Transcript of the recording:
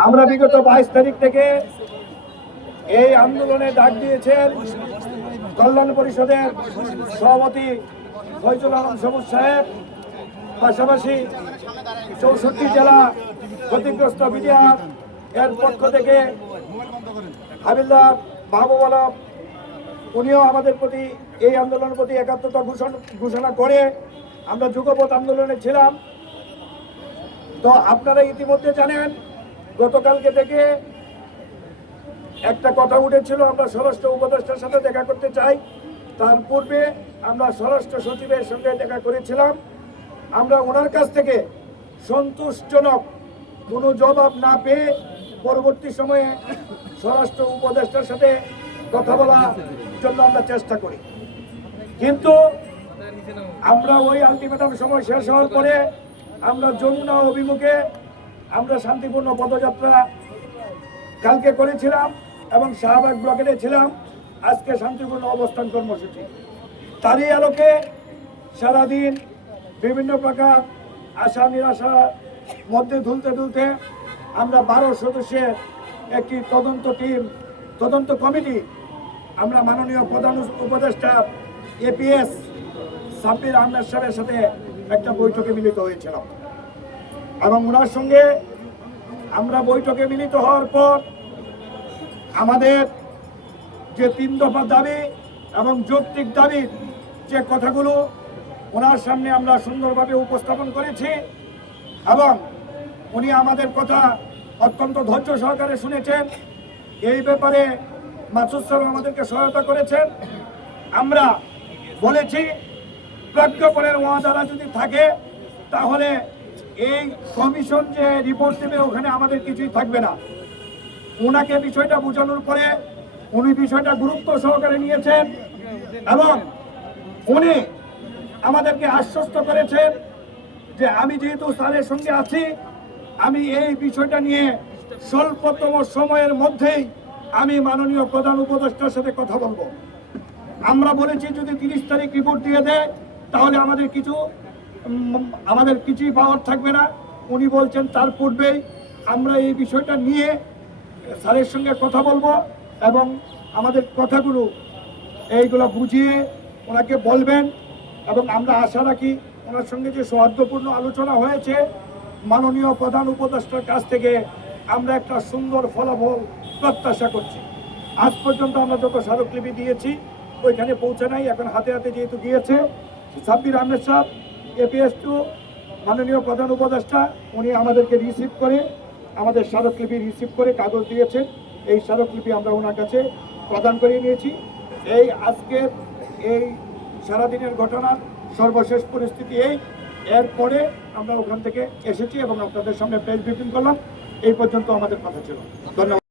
আমরা বিগত বাইশ তারিখ থেকে এই আন্দোলনে ডাক দিয়েছেন কল্যাণ পরিষদের সভাপতি ফৈজুল আলম সবুজ সাহেব। পাশাপাশি চৌষট্টি জেলা ক্ষতিগ্রস্ত বিডিআর এর পক্ষ থেকে হাবিলদার মাহবুব আলম, উনিও আমাদের প্রতি এই আন্দোলনের প্রতি একাত্মতা ঘোষণা করে আমরা যুগপথ আন্দোলনে ছিলাম। তো আপনারা ইতিমধ্যে জানেন গতকালকে থেকে একটা কথা উঠেছিল, আমরা স্বরাষ্ট্র উপদেষ্টার সাথে দেখা করতে চাই। তার পূর্বে আমরা স্বরাষ্ট্র সচিবের সঙ্গে দেখা করেছিলাম। আমরা ওনার কাছ থেকে সন্তুষ্টজনক কোনো জবাব না পেয়ে পরবর্তী সময়ে স্বরাষ্ট্র উপদেষ্টার সাথে কথা বলার জন্য আমরা চেষ্টা করি। কিন্তু আমরা ওই আলটিমেটাম সময় শেষ হওয়ার পরে আমরা যমুনা অভিমুখে আমরা শান্তিপূর্ণ পদযাত্রা কালকে করেছিলাম এবং শাহবাগ ব্লকেটে ছিলাম আজকে শান্তিপূর্ণ অবস্থান কর্মসূচি। তারই আলোকে সারাদিন বিভিন্ন প্রকার আশা নিরাশা মধ্যে ধুলতে ধুলতে আমরা বারো সদস্যের একটি তদন্ত টিম, তদন্ত কমিটি, আমরা মাননীয় প্রধান উপদেষ্টা এপিএস সাব্বির আহমেদ সাহেবের সাথে একটা বৈঠকে মিলিত হয়েছিলাম। এবং ওনার সঙ্গে আমরা বৈঠকে মিলিত হওয়ার পর আমাদের যে তিন দফা দাবি এবং যৌক্তিক দাবির যে কথাগুলো ওনার সামনে আমরা সুন্দরভাবে উপস্থাপন করেছি এবং উনি আমাদের কথা অত্যন্ত ধৈর্য সহকারে শুনেছেন। এই ব্যাপারে মাসুদ স্যার আমাদেরকে সহায়তা করেছেন। আমরা বলেছি প্রজ্ঞাপনের ওয়াদারা যদি থাকে, তাহলে এই কমিশন যে রিপোর্ট দেবে, ওখানে আমাদের কিছুই থাকবে না। ওনাকে বিষয়টা বোঝানোর পরে উনি বিষয়টা গুরুত্ব সহকারে নিয়েছেন এবং উনি আমাদেরকে আশ্বস্ত করেছেন যে আমি যেহেতু স্যারের সঙ্গে আছি, আমি এই বিষয়টা নিয়ে স্বল্পতম সময়ের মধ্যেই আমি মাননীয় প্রধান উপদেষ্টার সাথে কথা বলব। আমরা বলেছি যদি তিরিশ তারিখ রিপোর্ট দিয়ে দেয়, তাহলে আমাদের কিছু আমাদের কিছুই পাওয়ার থাকবে না। উনি বলছেন, তার পূর্বেই আমরা এই বিষয়টা নিয়ে স্যারের সঙ্গে কথা বলব এবং আমাদের কথাগুলো এইগুলো বুঝিয়ে ওনাকে বলবেন এবং আমরা আশা রাখি ওনার সঙ্গে যে সৌহার্দ্যপূর্ণ আলোচনা হয়েছে, মাননীয় প্রধান উপদেষ্টার কাছ থেকে আমরা একটা সুন্দর ফলাফল প্রত্যাশা করছি। আজ পর্যন্ত আমরা যত স্মারকলিপি দিয়েছি, ওইখানে পৌঁছে নাই, এখন হাতে হাতে যেহেতু গিয়েছে সাব্বির আহমেদ সাহেব এপিএস টু মাননীয় প্রধান উপদেষ্টা, উনি আমাদেরকে রিসিভ করে, আমাদের স্মারকলিপি রিসিভ করে কাগজ দিয়েছেন। এই স্মারকলিপি আমরা ওনার কাছে প্রদান করে নিয়েছি। এই আজকের এই সারাদিনের ঘটনার সর্বশেষ পরিস্থিতি এই। এরপরে আমরা ওখান থেকে এসেছি এবং আপনাদের সামনে প্রেস ব্রিফিং করলাম। এই পর্যন্ত আমাদের কথা ছিল। ধন্যবাদ।